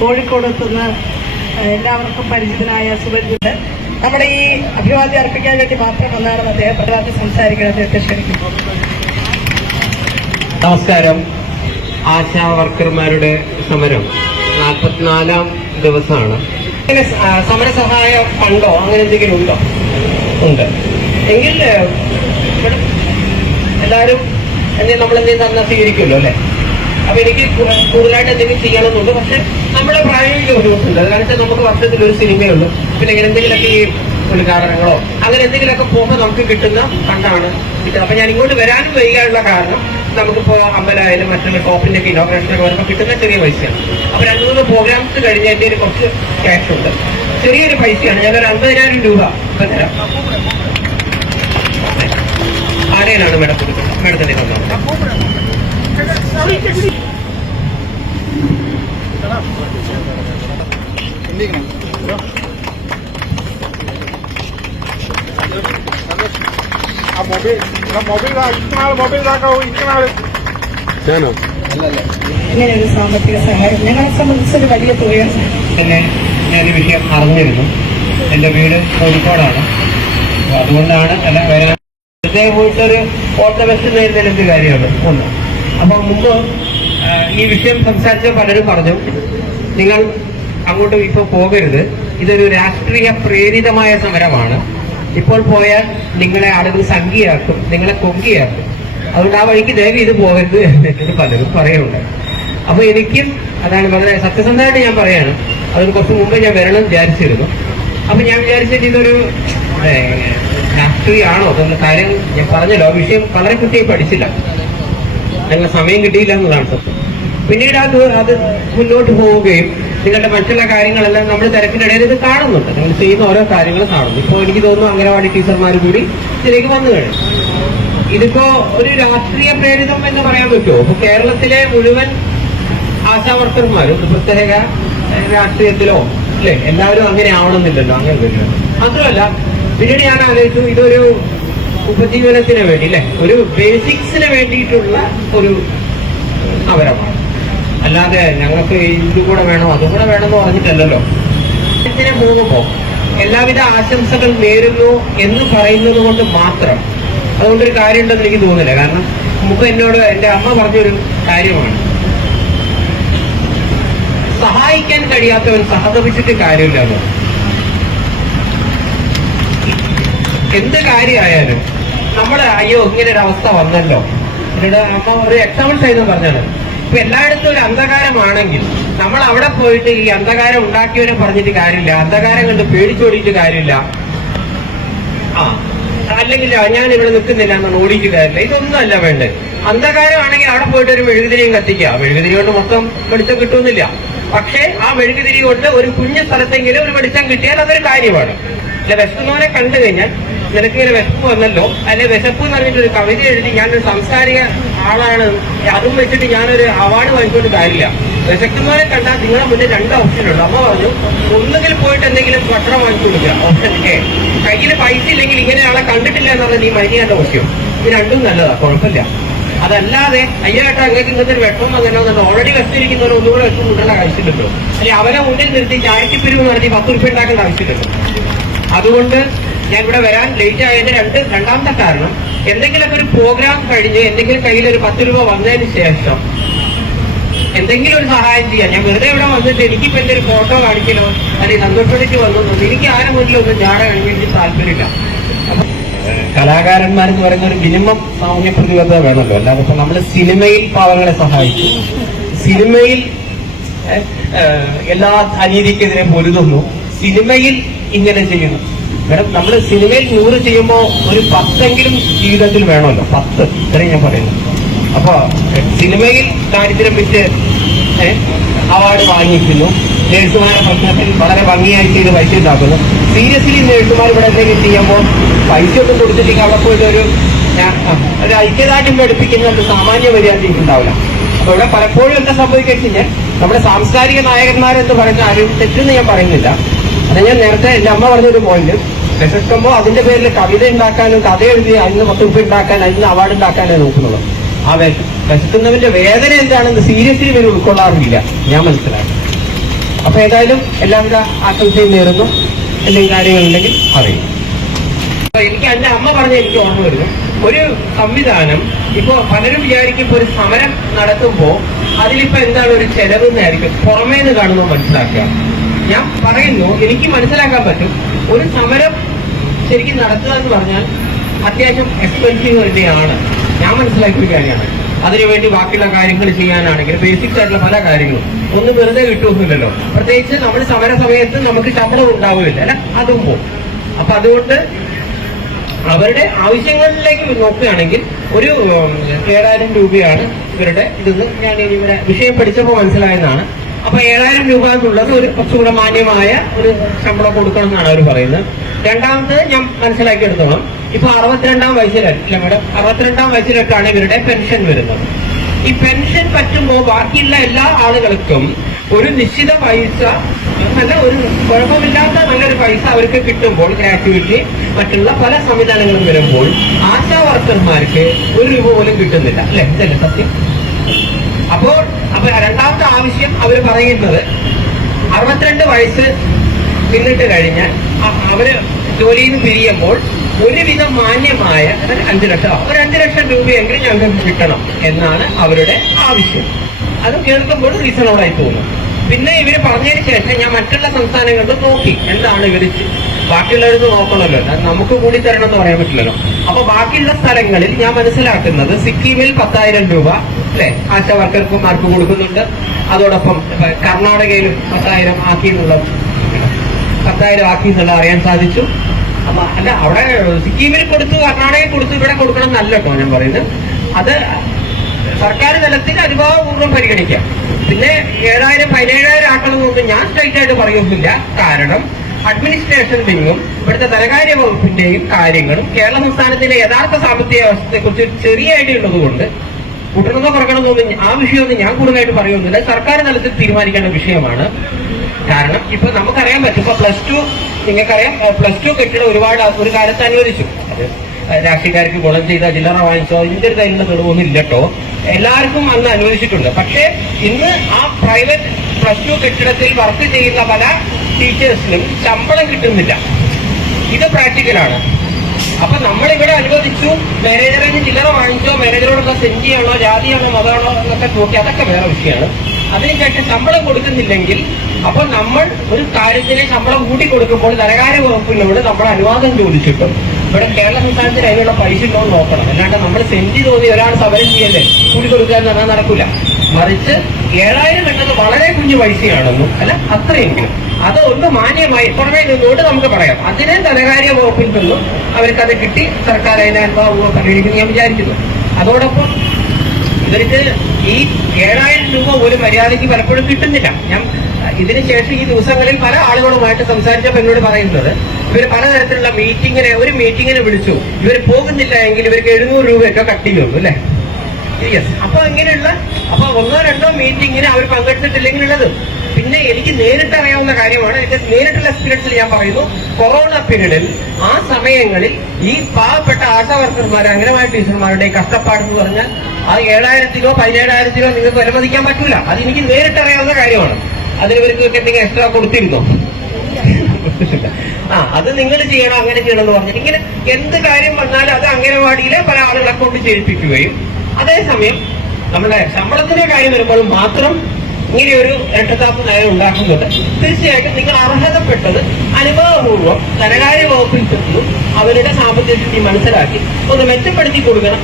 കോഴിക്കോടെത്തുന്ന എല്ലാവർക്കും പരിചിതനായ സുപരിചിതൻ നമ്മുടെ ഈ അഭിവാദ്യം അർപ്പിക്കാൻ വേണ്ടി മാത്രം വന്നാണ് അദ്ദേഹം. പ്രഭാതി സംസാരിക്കുന്നത് അദ്ദേഹത്തെ ക്ഷണിക്കുന്നു. നമസ്കാരം. ആശാ വർക്കർമാരുടെ സമരം. നാൽപ്പത്തിനാലാം ദിവസമാണ്. അങ്ങനെ സമരസഹായ ഫണ്ടോ അങ്ങനെ എന്തെങ്കിലും ഉണ്ടോ? ഉണ്ട്. എങ്കിൽ എല്ലാവരും നമ്മൾ എന്തെങ്കിലും തന്നാൽ സ്വീകരിക്കുമല്ലോ അല്ലെ? അപ്പൊ എനിക്ക് കൂടുതലായിട്ട് എന്തെങ്കിലും ചെയ്യണമെന്നുണ്ട്. പക്ഷെ നമ്മുടെ പ്രായോഗിക ബുദ്ധിമുട്ടുണ്ട് അത് കാരണം നമുക്ക് വർഷത്തിൽ ഒരു സിനിമയുള്ളൂ പിന്നെ ഇങ്ങനെ എന്തെങ്കിലുമൊക്കെ ഈ ഉദ്ഘാടനങ്ങളോ അങ്ങനെ എന്തെങ്കിലുമൊക്കെ പോകുമ്പോൾ നമുക്ക് കിട്ടുന്ന ഫണ്ടാണ് കിട്ടുന്നത്. അപ്പൊ ഞാൻ ഇങ്ങോട്ട് വരാനും വൈകാനുള്ള കാരണം നമുക്കിപ്പോ അമ്പലായാലും മറ്റുള്ള ഷോപ്പിന്റെ ഒക്കെ ഇനോഗ്രേഷനൊക്കെ വരുമ്പോൾ കിട്ടുന്ന ചെറിയ പൈസയാണ്. അപ്പൊ രണ്ടു മൂന്ന് പ്രോഗ്രാംസ് കഴിഞ്ഞ് എന്റെ ഒരു കുറച്ച് ക്യാഷ് ഉണ്ട്. ചെറിയൊരു പൈസയാണ്. ഞാനൊരു അമ്പതിനായിരം രൂപ ഇപ്പൊ തരാം. ആരെയാണ് മേഡം കൊടുക്കുന്നത്? മേഡത്തിന്റെ തന്നത് ആ മൊബൈൽ മൊബൈൽ ഇങ്ങനെ ഒരു സാമ്പത്തിക സഹായം. ഞങ്ങളെ വലിയ തുകയാണ് തന്നെ ഞാൻ ഈ വിഷയം അറിഞ്ഞിരുന്നു. എന്റെ വീട് കോഴിക്കോടാണ്. അതുകൊണ്ടാണ് അല്ല വരാൻ വെറുതെ പോയിട്ടൊരു ഓട്ട ബസ് നേരിടുന്ന കാര്യമാണ്? ഒന്ന്. അപ്പൊ മുമ്പ് ഈ വിഷയം സംസാരിച്ച പലരും പറഞ്ഞു. നിങ്ങൾ അങ്ങോട്ട് ഇപ്പോൾ പോകരുത്. ഇതൊരു രാഷ്ട്രീയ പ്രേരിതമായ സമരമാണ്. ഇപ്പോൾ പോയാൽ നിങ്ങളെ ആളുകൾ സംഖ്യയാക്കും നിങ്ങളെ കൊങ്കിയാക്കും. അതുകൊണ്ട് ആ വഴിക്ക് ദയവ് ഇത് പോകരുത് എന്നിട്ട് പലരും പറയുന്നുണ്ട്. അപ്പൊ എനിക്കും അതാണ് വളരെ സത്യസന്ധമായിട്ട് ഞാൻ പറയാണ്. അതിന് കുറച്ച് മുമ്പ് ഞാൻ വരണം വിചാരിച്ചിരുന്നു. അപ്പൊ ഞാൻ വിചാരിച്ചിട്ട് ഇതൊരു രാഷ്ട്രീയമാണോ അതൊന്ന് കാര്യം ഞാൻ പറഞ്ഞല്ലോ. വിഷയം വളരെ കുട്ടിയെ പഠിച്ചില്ല. ഞങ്ങൾ സമയം കിട്ടിയില്ല എന്നതാണ് സത്യം. പിന്നീട് അത് അത് മുന്നോട്ട് പോവുകയും നിങ്ങളുടെ മറ്റുള്ള കാര്യങ്ങളെല്ലാം നമ്മൾ തിരക്കിനിടയിൽ ഇത് കാണുന്നുണ്ട്. നിങ്ങൾ ചെയ്യുന്ന ഓരോ കാര്യങ്ങൾ കാണുന്നു. ഇപ്പോൾ എനിക്ക് തോന്നുന്നു അംഗനവാടി ടീച്ചർമാർ കൂടി ഇതിലേക്ക് വന്നു കഴിഞ്ഞു. ഇതിപ്പോ ഒരു രാഷ്ട്രീയ പ്രേരിതം എന്ന് പറയാൻ പറ്റുമോ? ഇപ്പൊ കേരളത്തിലെ മുഴുവൻ ആശാവർക്കർമാരും പ്രത്യേക രാഷ്ട്രീയത്തിലോ അല്ലെ? എല്ലാവരും അങ്ങനെ ആവണമെന്നില്ലല്ലോ അങ്ങനെ വരില്ല മാത്രമല്ല പിന്നീട് ഞാൻ ആലോചിച്ചു ഇതൊരു ഉപജീവനത്തിന് വേണ്ടി അല്ലെ ഒരു ബേസിക്സിന് വേണ്ടിയിട്ടുള്ള ഒരു അവരമാണ്. അല്ലാതെ ഞങ്ങൾക്ക് ഇത് കൂടെ വേണോ അതും കൂടെ വേണമെന്ന് പറഞ്ഞിട്ടല്ലല്ലോ. ഇതിനെ പോകുമ്പോ എല്ലാവിധ ആശംസകൾ നേരുന്നു എന്ന് പറയുന്നത് കൊണ്ട് മാത്രം. അതുകൊണ്ടൊരു കാര്യമുണ്ടെന്ന് എനിക്ക് തോന്നില്ല കാരണം മുമ്പ് എന്നോട് എന്റെ അമ്മ പറഞ്ഞൊരു കാര്യമാണ്. സഹായിക്കാൻ കഴിയാത്തവൻ സഹതപിച്ചിട്ട് കാര്യമില്ല എന്ത് കാര്യമായാലും നമ്മൾ അയ്യോ ഇങ്ങനെ ഒരു അവസ്ഥ വന്നല്ലോ. എന്നോട് അമ്മ ഒരു എക്സാമ്പിൾ ചെയ്തെന്ന് പറഞ്ഞത് ഇപ്പൊ എല്ലായിടത്തും ഒരു അന്ധകാരമാണെങ്കിൽ നമ്മൾ അവിടെ പോയിട്ട് ഈ അന്ധകാരം ഉണ്ടാക്കിയവരെ പറഞ്ഞിട്ട് കാര്യമില്ല. അന്ധകാരം കണ്ട് പേടിച്ചോടിയിട്ട് കാര്യമില്ല. ആ അല്ലെങ്കിൽ ഞാൻ ഇവിടെ നിൽക്കുന്നില്ല എന്നാണ് ഓടിയിട്ട് കാര്യമില്ല. ഇതൊന്നും അല്ല വേണ്ടത്. അന്ധകാരമാണെങ്കിൽ അവിടെ പോയിട്ട് ഒരു മെഴുകുതിരിയും കത്തിക്കുക മെഴുകുതിരി കൊണ്ട് മൊത്തം വെളിച്ചം കിട്ടുന്നില്ല. പക്ഷേ ആ മെഴുകുതിരി കൊണ്ട് ഒരു കുഞ്ഞു സ്ഥലത്തെങ്കിലും ഒരു വെളിച്ചം കിട്ടിയാൽ അതൊരു കാര്യമാണ്. അല്ല വിശക്കുന്നവനെ കണ്ടു കഴിഞ്ഞാൽ നിനക്ക് ഇങ്ങനെ വിശപ്പ് വന്നല്ലോ. അല്ലെ വിശപ്പ് എന്ന് പറഞ്ഞിട്ട് ഒരു കവിത എഴുതി ഞാനൊരു സംസാരിക ആളാണ്. അതും വെച്ചിട്ട് ഞാനൊരു അവാർഡ് വാങ്ങിക്കൊണ്ട് കാര്യമില്ല. വിശക്കുന്നവരെ കണ്ടാൽ നിങ്ങളുടെ മുന്നിൽ രണ്ട് ഓപ്ഷൻ ഉണ്ട്. അമ്മ പറഞ്ഞു ഒന്നുകിൽ പോയിട്ട് എന്തെങ്കിലും ഭക്ഷണം വാങ്ങിക്കൊടുക്കുക ഓപ്ഷൻ എ കയ്യിൽ പൈസ ഇല്ലെങ്കിൽ ഇങ്ങനെ ആളെ കണ്ടിട്ടില്ല എന്നുള്ളത് നീ മരിക്കാൻ ഓപ്ഷൻ ഇത് രണ്ടും നല്ലതാ കുഴപ്പമില്ല. അതല്ലാതെ അയ്യായിട്ട് അങ്ങേക്ക് ഇങ്ങനത്തെ വെട്ടം എന്നുള്ളത് ഓൾറെഡി വെച്ചിരിക്കുന്നവർ ഒന്നുകൂടെ വെച്ച് കൊണ്ടുള്ള ആവശ്യമില്ലല്ലോ അല്ലെ അവരെ മുന്നിൽ നിർത്തി ചായക്കിപ്പിരിവ് നടത്തി പത്ത് റുപ്യ ഉണ്ടാക്കേണ്ട ആവശ്യമില്ലല്ലോ അതുകൊണ്ട് ഞാൻ ഇവിടെ വരാൻ ലേറ്റ് ആയതിന്റെ രണ്ട് രണ്ടാമത്തെ കാരണം എന്തെങ്കിലുമൊക്കെ ഒരു പ്രോഗ്രാം കഴിഞ്ഞ് എന്തെങ്കിലും കയ്യിൽ ഒരു പത്ത് രൂപ വന്നതിന് ശേഷം എന്തെങ്കിലും ഒരു സഹായം ചെയ്യാം ഞാൻ വെറുതെ ഇവിടെ വന്നിട്ട് എനിക്കിപ്പോ എന്റെ ഒരു ഫോട്ടോ കാണിക്കലോ അല്ലെങ്കിൽ സന്തോഷത്തിലേക്ക് വന്നു എനിക്ക് ആരും മുന്നിലൊന്നും ഞാടെ കാണിക്കാൻ താല്പര്യമില്ല. കലാകാരന്മാരെന്ന് പറയുന്ന ഒരു മിനിമം സാമൂഹ്യ പ്രതിബദ്ധത വേണമല്ലോ. അല്ലാതെ ഇപ്പൊ നമ്മൾ സിനിമയിൽ പാവങ്ങളെ സഹായിക്കും. സിനിമയിൽ എല്ലാ അനീതിക്കെതിരെ പൊരുതുന്നു. സിനിമയിൽ ഇങ്ങനെ ചെയ്യുന്നു. മേഡം നമ്മൾ സിനിമയിൽ നൂറ് ചെയ്യുമ്പോൾ ഒരു പത്തെങ്കിലും ജീവിതത്തിൽ വേണമല്ലോ. പത്ത് ഇത്രയും ഞാൻ പറയുന്നു. അപ്പൊ സിനിമയിൽ ദാരിദ്ര്യം വിറ്റ് അവാർഡ് വാങ്ങിക്കുന്നു. നേഴ്സുമാരുടെ പ്രശ്നത്തിൽ വളരെ ഭംഗിയായി ചെയ്ത് പൈസ ഉണ്ടാക്കുന്നു. സീരിയസ്ലി നേഴ്സുമാർ ഇവിടെ എന്തെങ്കിലും ചെയ്യുമ്പോൾ പൈസ ഒന്നും കൊടുത്തിട്ടില്ല. അവിടെ ഒരു ഐക്യദാർഢ്യം പഠിപ്പിക്കുന്ന ഒരു സാമാന്യ മര്യാദ ഉണ്ടാവില്ല. അപ്പൊ ഇവിടെ പലപ്പോഴും എന്താ കഴിഞ്ഞാൽ നമ്മുടെ സാംസ്കാരിക നായകന്മാരെന്ന് പറയുന്ന ആരും തെറ്റെന്ന് ഞാൻ പറയുന്നില്ല. അത് ഞാൻ നേരത്തെ എന്റെ അമ്മ പറഞ്ഞൊരു പോയിന്റ് വിശക്കുമ്പോൾ അതിന്റെ പേരിൽ കവിത ഉണ്ടാക്കാനും കഥ എഴുതി അതിന് ഉപ്പ് ഉണ്ടാക്കാൻ അതിന് അവാർഡ് ഉണ്ടാക്കാനാണ് നോക്കുന്നത് ആ വിശ- വിശക്കുന്നവന്റെ വേദന എന്താണെന്ന് സീരിയസ്ലി ഇവർ ഉൾക്കൊള്ളാറില്ല. ഞാൻ മനസ്സിലാക്കി. അപ്പൊ ഏതായാലും എല്ലാവിധ ആശംസയും നേരുന്നു. എന്തെങ്കിലും കാര്യങ്ങളുണ്ടെങ്കിൽ അറിയും. എനിക്ക് എന്റെ അമ്മ പറഞ്ഞ എനിക്ക് ഓർമ്മ വരുന്നു. ഒരു സംവിധാനം ഇപ്പൊ പലരും വിചാരിക്കും ഇപ്പൊ ഒരു സമരം നടത്തുമ്പോ അതിലിപ്പോ എന്താണ് ഒരു ചെലവ് എന്നായിരിക്കും. പുറമേ നിന്ന് കാണുമ്പോൾ മനസ്സിലാക്കുക. ഞാൻ പറയുന്നു എനിക്ക് മനസ്സിലാക്കാൻ പറ്റും. ഒരു സമരം ശരിക്കും നടത്തുക എന്ന് പറഞ്ഞാൽ അത്യാവശ്യം എക്സ്പെൻസീവ് തന്നെയാണ് ഞാൻ മനസ്സിലാക്കിയ കാര്യമാണ്. അതിനുവേണ്ടി ബാക്കിയുള്ള കാര്യങ്ങൾ ചെയ്യാനാണെങ്കിൽ ബേസിക്സ് ആയിട്ടുള്ള പല കാര്യങ്ങളും. ഒന്നും വെറുതെ കിട്ടുമൊന്നുമില്ലല്ലോ പ്രത്യേകിച്ച് നമ്മൾ സമര സമയത്ത് നമുക്ക് ശമ്പളം ഉണ്ടാവുകയില്ല അല്ല? അതും പോകും അപ്പൊ അതുകൊണ്ട് അവരുടെ ആവശ്യങ്ങളിലേക്ക് നോക്കുകയാണെങ്കിൽ ഒരു ഏഴായിരം രൂപയാണ് ഇവരുടെ ഇതെന്ന് ഞാൻ ഇവരെ വിഷയം പഠിച്ചപ്പോൾ മനസ്സിലായതാണ് അപ്പൊ ഏഴായിരം രൂപ എന്നുള്ളത് ഒരു കുറച്ചുകൂടെ മാന്യമായ ഒരു ശമ്പളം കൊടുക്കണം എന്നാണ് അവർ പറയുന്നത്. രണ്ടാമത് ഞാൻ മനസ്സിലാക്കിയെടുത്തോളം ഇപ്പൊ അറുപത്തിരണ്ടാം വയസ്സിലല്ല മേഡം അറുപത്തിരണ്ടാം വയസ്സിലൊക്കെയാണ് ഇവരുടെ പെൻഷൻ വരുന്നത്. ഈ പെൻഷൻ പറ്റുമ്പോൾ ബാക്കിയുള്ള എല്ലാ ആളുകൾക്കും ഒരു നിശ്ചിത പൈസ നല്ല ഒരു കുഴപ്പമില്ലാത്ത നല്ലൊരു പൈസ അവർക്ക് കിട്ടുമ്പോൾ ഗ്രാറ്റുവിറ്റി മറ്റുള്ള പല സംവിധാനങ്ങളും വരുമ്പോൾ ആശാ വർക്കർമാർക്ക് ഒരു രൂപ പോലും കിട്ടുന്നില്ല. അല്ലെ? ഇതല്ലേ സത്യം? അപ്പോൾ അപ്പൊ രണ്ടാമത്തെ ആവശ്യം അവർ പറയുന്നത് അറുപത്തിരണ്ട് വയസ്സ് പിന്നിട്ട് കഴിഞ്ഞാൽ അവർ ജോലിയിൽ നിന്ന് പിരിയുമ്പോൾ ഒരുവിധം മാന്യമായ അഞ്ചു ലക്ഷം ഒരു അഞ്ചു ലക്ഷം രൂപയെങ്കിലും ഞങ്ങൾക്ക് കിട്ടണം എന്നാണ് അവരുടെ ആവശ്യം. അത് കേൾക്കുമ്പോൾ റീസണബിളായി തോന്നും. പിന്നെ ഇവർ പറഞ്ഞതിന് ശേഷം ഞാൻ മറ്റുള്ള സംസ്ഥാനങ്ങളിൽ നോക്കി. എന്താണ് ഇവർ ബാക്കിയുള്ളവർക്ക് നോക്കണമല്ലോ. നമുക്ക് കൂടി തരണം എന്ന് പറയാൻ പറ്റില്ലല്ലോ. അപ്പൊ ബാക്കിയുള്ള സ്ഥലങ്ങളിൽ ഞാൻ മനസ്സിലാക്കുന്നത് സിക്കിമിൽ പത്തായിരം രൂപ അല്ലെ? ആറ്റ വർക്കർക്കും ആർക്ക് കൊടുക്കുന്നുണ്ട്. അതോടൊപ്പം കർണാടകയിലും പത്തായിരം ആക്കി എന്നുള്ളത് പത്തായിരം ആക്കി എന്നുള്ളത് അറിയാൻ സാധിച്ചു. അപ്പൊ അല്ല അവിടെ സിക്കിമിൽ കൊടുത്തു കർണാടകയിൽ കൊടുത്തു ഇവിടെ കൊടുക്കണം എന്നല്ല കേട്ടോ ഞാൻ പറയുന്നത്. അത് സർക്കാർ തലത്തിൽ അനുഭാവപൂർവം പരിഗണിക്കാം. പിന്നെ ഏഴായിരം പതിനേഴായിരം ആക്കണമെന്നൊന്നും ഞാൻ സ്ട്രൈറ്റ് ആയിട്ട് പറയുന്നില്ല കാരണം അഡ്മിനിസ്ട്രേഷൻ വിങ്ങും ഇവിടുത്തെ ധനകാര്യ വകുപ്പിന്റെയും കാര്യങ്ങളും കേരള സംസ്ഥാനത്തിലെ യഥാർത്ഥ സാമ്പത്തിക അവസ്ഥയെ കുറിച്ച് ചെറിയ ഐഡിയ ഉള്ളതുകൊണ്ട് കൂട്ടണമെന്നോ പറയണമെന്നൊന്നും ആ വിഷയമൊന്നും ഞാൻ കൂടുതലായിട്ട് പറയുന്നില്ല. സർക്കാർ തലത്തിൽ തീരുമാനിക്കേണ്ട വിഷയമാണ്. കാരണം ഇപ്പൊ നമുക്കറിയാൻ പറ്റും. ഇപ്പൊ പ്ലസ് ടു നിങ്ങൾക്കറിയാം പ്ലസ് ടു കെട്ടിടം ഒരുപാട് ഒരു കാലത്ത് അനുവദിച്ചു. രാഷ്ട്രീയക്കാർക്ക് ഗുണം ചെയ്ത ചില്ലറ വാങ്ങിച്ചോ ഇതിന്റെ ഒരു കയ്യിലുള്ള തെളിവൊന്നും ഇല്ലട്ടോ എല്ലാവർക്കും അന്ന് അനുവദിച്ചിട്ടുണ്ട് പക്ഷേ ഇന്ന് ആ പ്രൈവറ്റ് പ്ലസ് ടു കെട്ടിടത്തിൽ വർക്ക് ചെയ്യുന്ന പല ടീച്ചേഴ്സിനും ശമ്പളം കിട്ടുന്നില്ല. ഇത് പ്രാക്ടിക്കലാണ്. അപ്പൊ നമ്മളിവിടെ അനുവദിച്ചു മാനേജറിന് ചില്ലറ വാങ്ങിച്ചോ മാനേജറോടൊക്കെ സെഞ്ചിയാണോ ജാതിയാണോ മതമാണോ എന്നൊക്കെ നോക്കി അതൊക്കെ വേറെ വിഷയമാണ്. അതിനുശേഷം ശമ്പളം കൊടുക്കുന്നില്ലെങ്കിൽ അപ്പൊ നമ്മൾ ഒരു കാര്യത്തിന് ശമ്പളം കൂട്ടി കൊടുക്കുമ്പോൾ ധനകാര്യ വകുപ്പിനോട് നമ്മൾ അനുവാദം ചോദിച്ചിട്ടും ഇവിടെ കേരള സംസ്ഥാനത്തിന് അതിനുള്ള പൈസ ഉണ്ടോ നോക്കണം. അല്ലാണ്ട് നമ്മൾ സെന്റ് തോന്നി ഒരാൾ സമരം ചെയ്യല്ലേ? കൂടി കൊടുക്കുക എന്ന് പറഞ്ഞാൽ നടക്കൂല. മറിച്ച് ഏഴായിരം എന്നത് വളരെ കുഞ്ഞു പൈസയാണെന്നും അല്ല അത്രയെങ്കിലും. അത് ഒന്ന് മാന്യമായി പുറമേ നിന്നുകൊണ്ട് നമുക്ക് പറയാം. അതിനെ ധനകാര്യ വകുപ്പിൽ നിന്നും അവർക്കത് കിട്ടി സർക്കാർ അതിനെ അനുഭവം പരിഗണിക്കുന്നു ഞാൻ വിചാരിക്കുന്നു. അതോടൊപ്പം ഇവർക്ക് ഈ ഏഴായിരം രൂപ ഒരു മര്യാദയ്ക്ക് പലപ്പോഴും കിട്ടുന്നില്ല. ഞാൻ ഇതിന് ശേഷം ഈ ദിവസങ്ങളിൽ പല ആളുകളുമായിട്ട് സംസാരിച്ചപ്പോൾ എന്നോട് പറയുന്നത് ഇവർ പലതരത്തിലുള്ള മീറ്റിങ്ങിനെ ഒരു മീറ്റിങ്ങിനെ വിളിച്ചു. ഇവർ പോകുന്നില്ല എങ്കിൽ ഇവർക്ക് എഴുന്നൂറ് രൂപയൊക്കെ കട്ട് ചെയ്യുള്ളൂ അല്ലേ? അപ്പൊ അങ്ങനെയുള്ള അപ്പൊ ഒന്നോ രണ്ടോ മീറ്റിങ്ങിന് അവർ പങ്കെടുത്തിട്ടില്ലെങ്കിൽ ഉള്ളത് പിന്നെ എനിക്ക് നേരിട്ട് അറിയാവുന്ന കാര്യമാണ് എന്റെ നേരിട്ടുള്ള എക്സ്പീരിയൻസിൽ ഞാൻ പറയുന്നു കൊറോണ പീരീഡിൽ ആ സമയങ്ങളിൽ ഈ പാവപ്പെട്ട ആശാ വർക്കർമാർ അംഗനവാടി ടീച്ചർമാരുടെ കഷ്ടപ്പാട് എന്ന് പറഞ്ഞാൽ അത് ഏഴായിരത്തിലോ പതിനേഴായിരത്തിലോ നിങ്ങൾക്ക് അനുവദിക്കാൻ പറ്റില്ല അത് എനിക്ക് നേരിട്ട് അറിയാവുന്ന കാര്യമാണ്. അതിന് ഇവർക്ക് എന്തെങ്കിലും എക്സ്ട്രാ കൊടുത്തിരുന്നോ? ആ അത് നിങ്ങൾ ചെയ്യണം അങ്ങനെ ചെയ്യണം എന്ന് പറഞ്ഞിട്ട് ഇങ്ങനെ എന്ത് കാര്യം വന്നാലും അത് അംഗനവാടിയിലെ പല ആളുകളെ കൊണ്ട് ചെയ്യിപ്പിക്കുകയും അതേസമയം നമ്മുടെ ശമ്പളത്തിന്റെ കാര്യം വരുമ്പോൾ മാത്രം ഇങ്ങനെ ഒരു രണ്ടത്താപ്പ് നയം ഉണ്ടാക്കുന്നുണ്ട്. തീർച്ചയായിട്ടും നിങ്ങൾ അർഹതപ്പെട്ടത് അനുഭവപൂർവം ധനകാര്യ വകുപ്പിൽ നിന്നും അവരുടെ സാമ്പത്തിക സ്ഥിതി മനസ്സിലാക്കി ഒന്ന് മെച്ചപ്പെടുത്തി കൊടുക്കണം.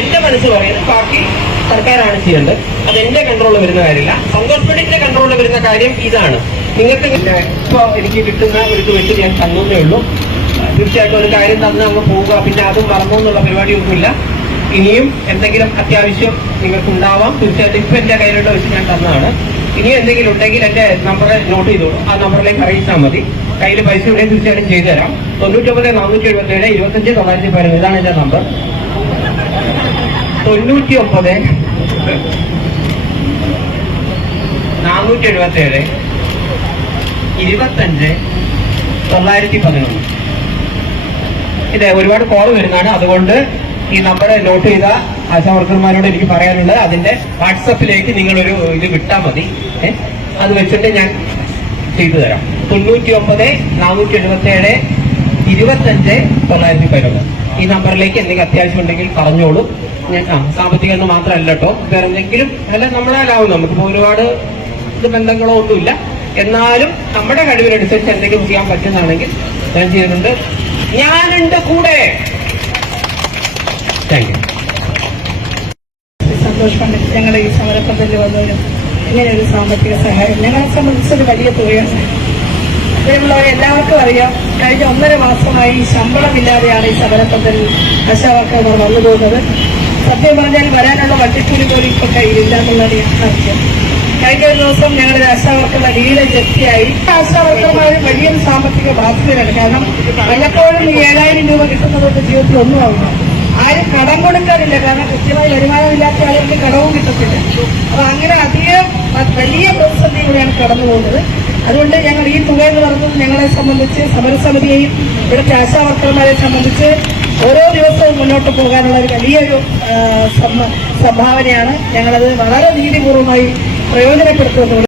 എന്റെ മനസ്സ് പറയുന്നത് ബാക്കി സർക്കാരാണ് ചെയ്യേണ്ടത്. അത് എന്റെ കൺട്രോളിൽ വരുന്ന കാര്യമില്ല. സന്തോഷ് കൺട്രോളിൽ വരുന്ന കാര്യം ഇതാണ്. നിങ്ങൾക്ക് ഇപ്പൊ എനിക്ക് കിട്ടുന്ന ഒരു വെച്ച് ഞാൻ തന്നേ ഉള്ളൂ. തീർച്ചയായിട്ടും ഒരു കാര്യം തന്ന് അങ്ങ് പോവുക പിന്നെ അതും മറന്നു എന്നുള്ള പരിപാടിയൊന്നുമില്ല. ഇനിയും എന്തെങ്കിലും അത്യാവശ്യം നിങ്ങൾക്ക് ഉണ്ടാവാം തീർച്ചയായിട്ടും ഇപ്പൊ എന്റെ കയ്യിലുള്ള വെച്ച് ഞാൻ തന്നതാണ്. ഇനിയും എന്തെങ്കിലും ഉണ്ടെങ്കിൽ എന്റെ നമ്പർ നോട്ട് ചെയ്തോളൂ. ആ നമ്പറിലേക്ക് അറിയിച്ചാൽ മതി. കയ്യിൽ പൈസ ഉണ്ടെങ്കിൽ തീർച്ചയായിട്ടും ചെയ്തു തരാം തൊണ്ണൂറ്റൊമ്പത് നാനൂറ്റി എഴുപത്തി ഏഴ് ഇരുപത്തഞ്ച് തൊള്ളായിരത്തി പതിനൊന്ന്. ഇതാണ് എന്റെ നമ്പർ. തൊണ്ണൂറ്റി ഒമ്പത് നാനൂറ്റി എഴുപത്തി ഏഴ് ഇരുപത്തഞ്ച് തൊള്ളായിരത്തി പതിനൊന്ന്. ഇത് ഒരുപാട് കോൾ വരുന്നതാണ്. അതുകൊണ്ട് ഈ നമ്പർ നോട്ട് ചെയ്ത ആശാ വർക്കർമാരോട് എനിക്ക് പറയാനുള്ളത്. അതിന്റെ വാട്സപ്പിലേക്ക് നിങ്ങളൊരു ഇത് വിട്ടാൽ മതി. അത് വെച്ചിട്ട് ഞാൻ ചെയ്തു തരാം. തൊണ്ണൂറ്റി ഒമ്പത് നാനൂറ്റി എഴുപത്തി ഏഴ് ഇരുപത്തഞ്ച് തൊള്ളായിരത്തി പതിനൊന്ന് ഈ നമ്പറിലേക്ക് എന്തെങ്കിലും അത്യാവശ്യം ഉണ്ടെങ്കിൽ പറഞ്ഞോളൂ. ഞാൻ ആ സാമ്പത്തികം എന്ന് മാത്രമല്ല കേട്ടോ. വേറെ എന്തെങ്കിലും? അല്ല നമ്മളാലാവും നമുക്കിപ്പോ ഒരുപാട് ഇത് ബന്ധങ്ങളോ ഒന്നുമില്ല. എന്നാലും നമ്മുടെ കഴിവിനനുസരിച്ച് എന്തെങ്കിലും ചെയ്യാൻ പറ്റുന്നതാണെങ്കിൽ ഞാൻ ചെയ്യുന്നുണ്ട്. ഞാനുണ്ട് കൂടെ. താങ്ക് യു സന്തോഷ് പണ്ഡിറ്റ് ഞങ്ങൾ ഈ സമരപ്പന്തലിൽ വന്നവരും ഇങ്ങനെ ഒരു സാമ്പത്തിക സഹായം. ഞങ്ങളെ സംബന്ധിച്ചൊരു വലിയ തുകയാണ്. പ്രിയമുള്ളവരെ എല്ലാവർക്കും അറിയാം കഴിഞ്ഞ ഒന്നര മാസമായി ശമ്പളമില്ലാതെയാണ് ഈ സമരപ്പന്തലിൽ ആശാവർക്കർമാർ വന്നു പോകുന്നത്. സത്യം പറഞ്ഞാൽ വരാനുള്ള വട്ടിക്കൂലി പോലും ഇപ്പൊ കയ്യിലില്ല എന്നുള്ളതാണ് യാഥാർത്ഥ്യം. കഴിഞ്ഞ ഒരു ദിവസം ഞങ്ങളുടെ ആശാവർക്കറുടെ വീട് ജപ്തിയായി ആശാവർക്കർമാർ വലിയൊരു സാമ്പത്തിക ബാധ്യതയാണ് കാരണം വല്ലപ്പോഴും ഈ ഏഴായിരം രൂപ കിട്ടുന്നതുകൊണ്ട് ജീവിതത്തിൽ ഒന്നും ആവില്ല. ആരും കടം കൊടുക്കാറില്ല. കാരണം കൃത്യമായി വരുമാനമില്ലാത്ത ആളുകൾക്ക് കടവും കിട്ടത്തില്ല. അപ്പൊ അങ്ങനെ അധികം വലിയ പ്രതിസന്ധി കൂടെയാണ് കടന്നു പോകുന്നത്. അതുകൊണ്ട് ഞങ്ങൾ ഈ തുക എന്ന് പറഞ്ഞത് ഞങ്ങളെ സംബന്ധിച്ച് സമരസമിതിയെയും ഇവിടുത്തെ ആശാവർക്കർമാരെ സംബന്ധിച്ച് ഓരോ ദിവസവും മുന്നോട്ട് പോകാനുള്ള ഒരു വലിയൊരു സംഭാവനയാണ് ഞങ്ങളത് വളരെ നീതിപൂർവമായി പ്രയോജനപ്പെടുത്തുന്നത്.